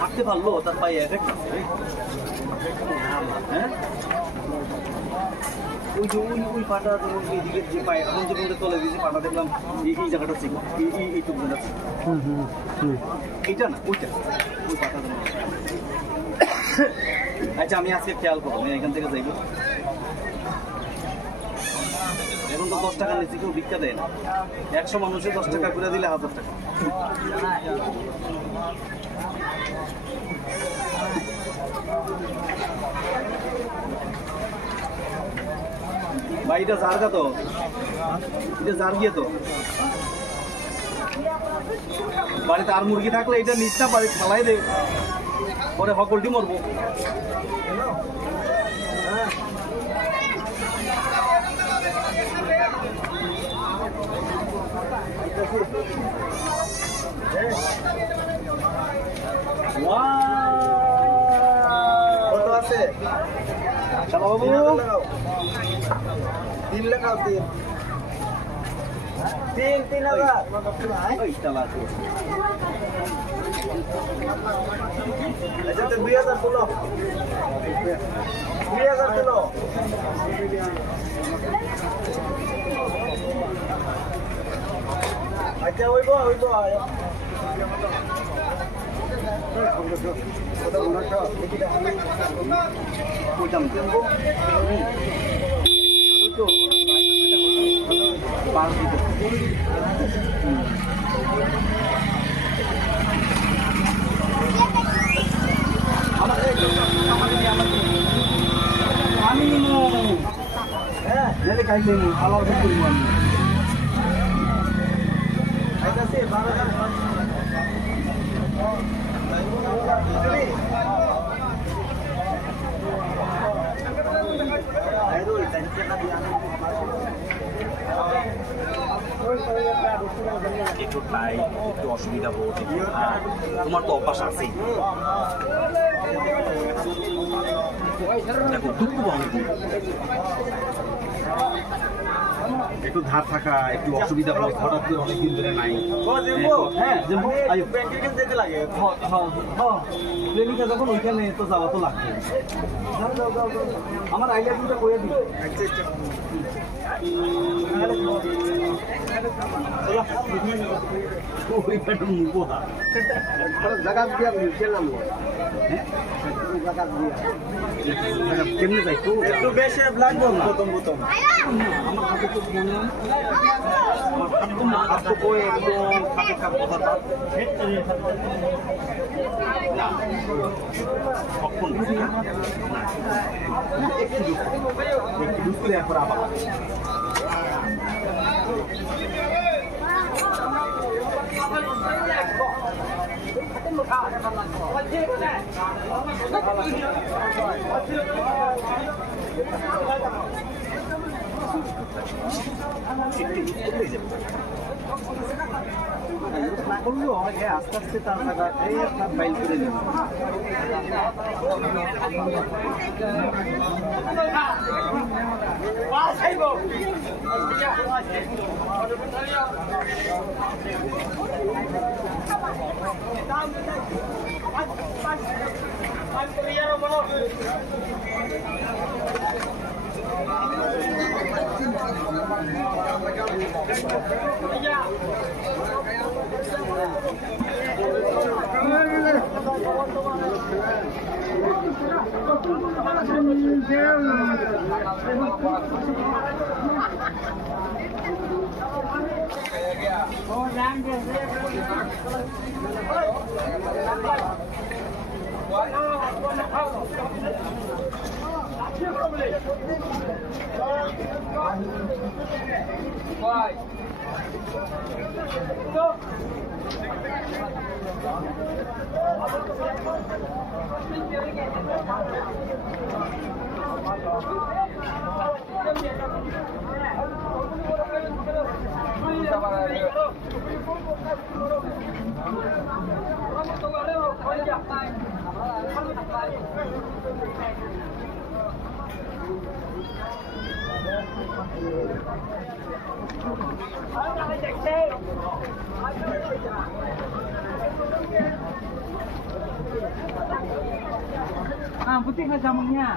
হাঁটতে পারলো তার পায়ে এফেক্ট আছে হ্যাঁ ওই যে ওই পাটা যেমন এইদিকে যে পায়ে এখন যে বলতে চলে গেছে পাটা দেখলাম এই জায়গাটা ছিল এইটুকু আছে এইটা না ওইটা ওই পাটা যেমন আচ্ছা আমি আজকে খেয়াল করবো আমি এখান থেকে যাইব এখন তো 10 টাকা নিচে কেউ ভিক্ষা দেয় না 100 মানুষে 10 টাকা করে দিলে 1000 টাকা ভাই এটা জারগা তো এটা জারগিয়ে তো বাড়িতে আর মুরগি থাকলে এটা নিচ না বাড়ি ফালাই দে পরে হকলটি মরবো কত আছে শালা বাবু 3 লাখ আছে 3000 ওই শালা আছে আচ্ছা তো 2000 তুলো 2000 তুলো আচ্ছা ওইবো আয় ওইটা কিনবো পাঁচ দিতে আমি হ্যাঁ খাইলে আলাদা করবো আমি আইতাছে 12000 একটু টাইট একটু অসুবিধা হোক তোমার তো অভ্যাস আছেই দেখো দুঃখ অনেক একটু ধার থাকা একটু অসুবিধা হোক হঠাৎ করে অনেকদিন ধরে নাই হ্যাঁ প্রেমিকা যখন ওইখানে তো যাওয়া তো লাগবে আমার আইডিয়া করে দিই কেমনি যাই তো একটু বেশি লাগবে প্রথম আমার হাতে তো আমার হাত তো বই একদম খাতে খাপ কথা কখন একটু দুঃখ একবার আবার না করলেও আস্তে আস্তে তার জায়গায় আপনার ফাইল করে দেবেন Putih nggak jamunya?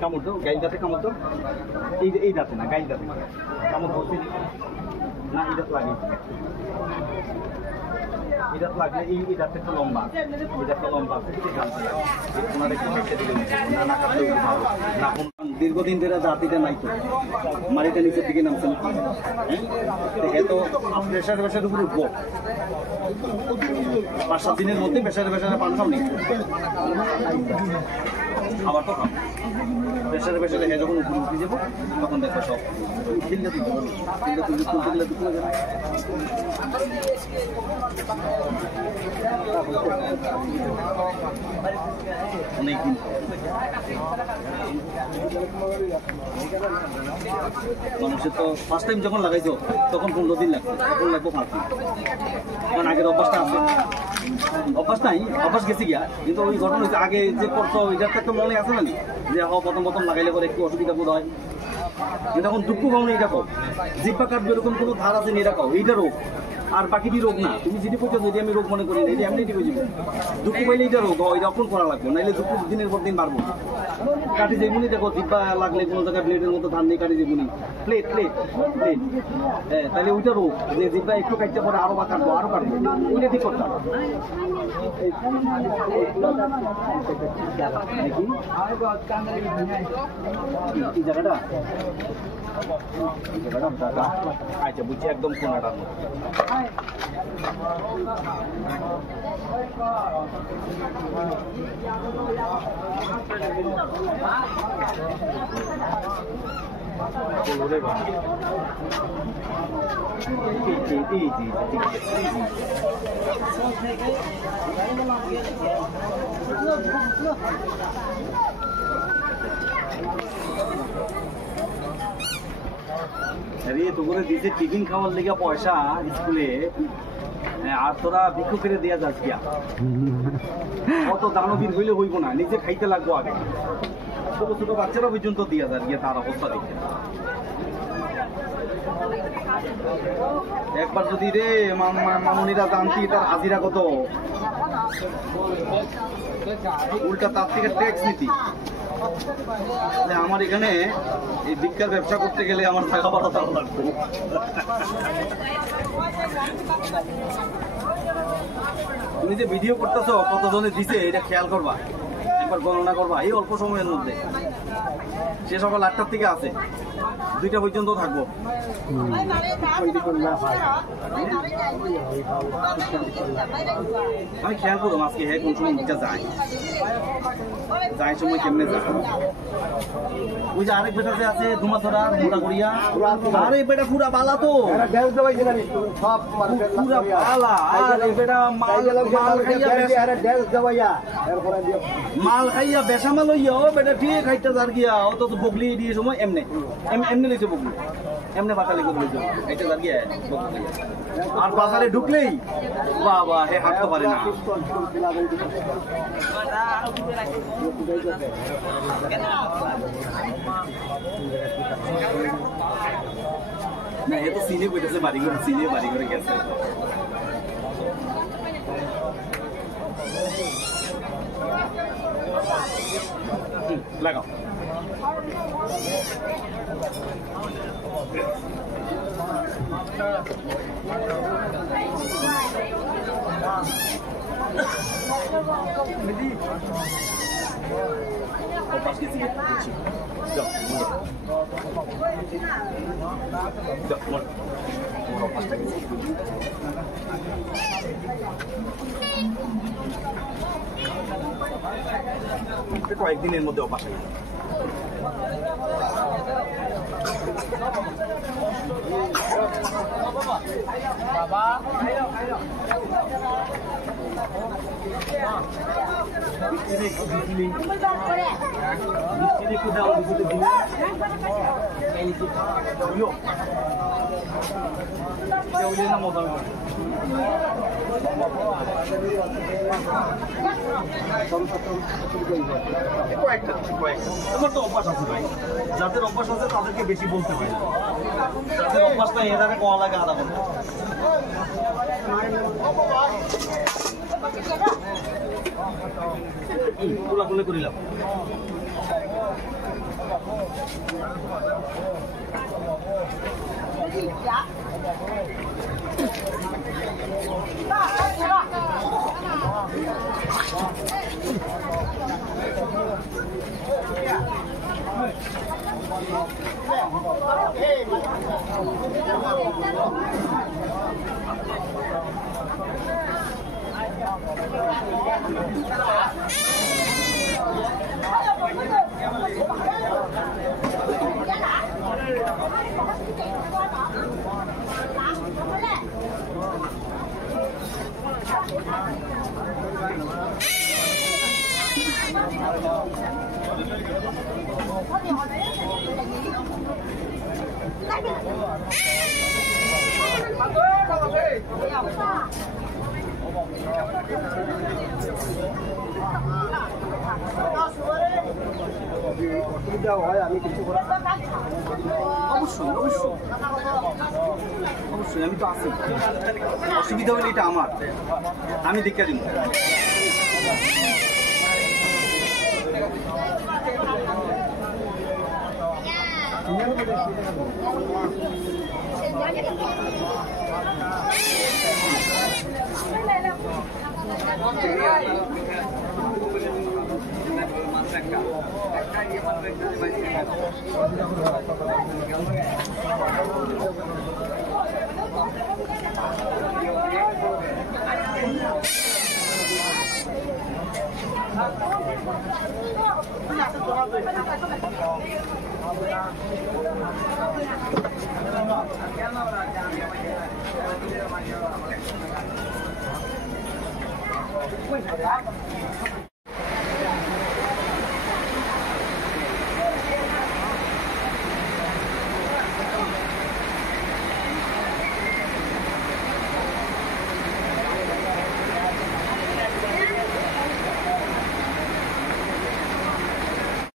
কামড় তো গাইল দাঁতে কামড় তো এই দাঁতে না গাইল দাঁতে কামড় ধরতে না এই দাঁত লাগে এই দাঁত লাগলে এই দাঁতটা একটু লম্বা এই দাঁতটা লম্বা ওনার একটু হেঁটে দিলে না কাটলে ভালো না দীর্ঘদিন ধরে দাঁতিটা নাই তো মারিটা নিচের দিকে নামছে হ্যাঁ তো প্রেশারের উপর উঠবো 5-7 দিনের মধ্যে প্রেশারে পান খাও নি আবার তো খাও প্রেশারে হ্যাঁ যখন উপরে উঠে যাবো তখন দেখো সব দিল্লা তুলতে যাবে অনেকদিন মানুষের তো ফার্স্ট টাইম যখন লাগাইছো তখন 15 দিন লাগতো তখন লাগবো 5 দিন কারণ আগের অভ্যাসটা আছে অভ্যাস নাই অভ্যাস গেছি গিয়া কিন্তু ওই ঘটনা হচ্ছে আগে যে করতো ওইটার একটা মনে আছে না যে প্রথম লাগাইলে পরে একটু অসুবিধা বোধ হয় কিন্তু এখন দুঃখ পাও না এটা কও জিব্বা কাটবে এরকম কোনো ধার আছে এটা কও এইটা রোগ আর বাকিটি রোগ না তুমি যেটি বলছো যদি আমি রোগ মনে করি না এটি এমনি বুঝবি দুঃখ পাইলে এটা রোগ হয় এরকম করা লাগবে নাহলে দুঃখ দিনের পর দিন বাড়বো কাটি যেমনি দেখো জিব্বা লাগলে কোনো জায়গায় ব্লেডের মতো ধান দিয়ে কাটি যেমনি প্লেট হ্যাঁ তাহলে ওইটা রোগ যে জিব্বা একটু কাটতে পরে আরো কাটবো ওইটা ঠিক করতে হবে এই জায়গাটা আচ্ছা বুঝছি একদম কোনাটার আরে তো করে দিছে টিফিন খাওয়ার লেগে পয়সা স্কুলে আর তোরা ভিক্ষুকের দেয়া যাস গিয়া কত দানবীর হইলে হইব না নিজে খাইতে লাগবো আগে ছোট ছোট বাচ্চারা পর্যন্ত দিয়া যাস গিয়া তার অবস্থা দেখে একবার যদি রে মামুনিরা জানতি তার হাজিরা কত উল্টা তার থেকে ট্যাক্স নীতি আমার এখানে এই ভিক্ষার ব্যবসা করতে গেলে আমার টাকা পাঠাতে লাগবে তুমি যে ভিডিও করতেছো কতজনে দিছে এটা খেয়াল করবা একবার গণনা করবা এই অল্প সময়ের মধ্যে সে সকাল 8টার থেকে আছে 2টা পর্যন্ত থাকবো আমি খেয়াল করলাম আজকে হ্যাঁ কোন সময় দিকটা যায় সময় কেমনে যায় ওই যে আরেক বেটাতে আছে ধুমাছড়া মোটা করিয়া আরে বেটা পুরা বালা তো পুরা বালা আর বেটা মাল খাইয়া বেসা মাল হইয়া ও বেটা ঠিক খাইতে যার গিয়া অত তো বগলি দিয়ে সময় এমনি লইছে বগলি এমনি বাতালি করে লইছে খাইতে যার গিয়া আর বাজারে ঢুকলেই বাবা হে হাঁটতে পারে না না এ তো সিনে বইতেছে বাড়ি করে গেছে লাগাও কয়েকদিনের মধ্যে অভ্যাস হয়ে যাবে। তোমার তো অভ্যাস আছে ভাই, যাদের অভ্যাস আছে তাদেরকে বেশি বলতে হয় না, যাদের অভ্যাস নাই এটাকে কয়া লাগে আধা ঘন্টা। পুরা খুলে করিলাম। অসুবিধা হয় আমি কিছু করার অবশ্যই অবশ্যই অবশ্যই, আমি তো আছি। অসুবিধা হলে এটা আমার, আমি দেখে দিব।